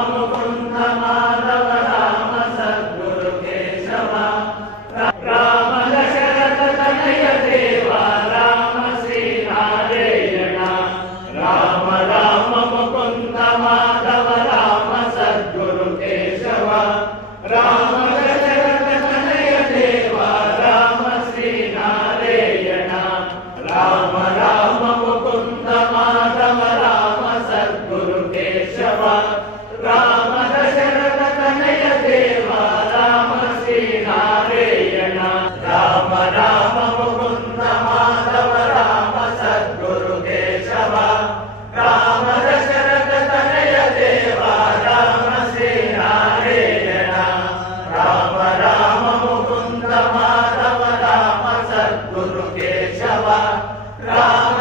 마음으로 Keshava Rama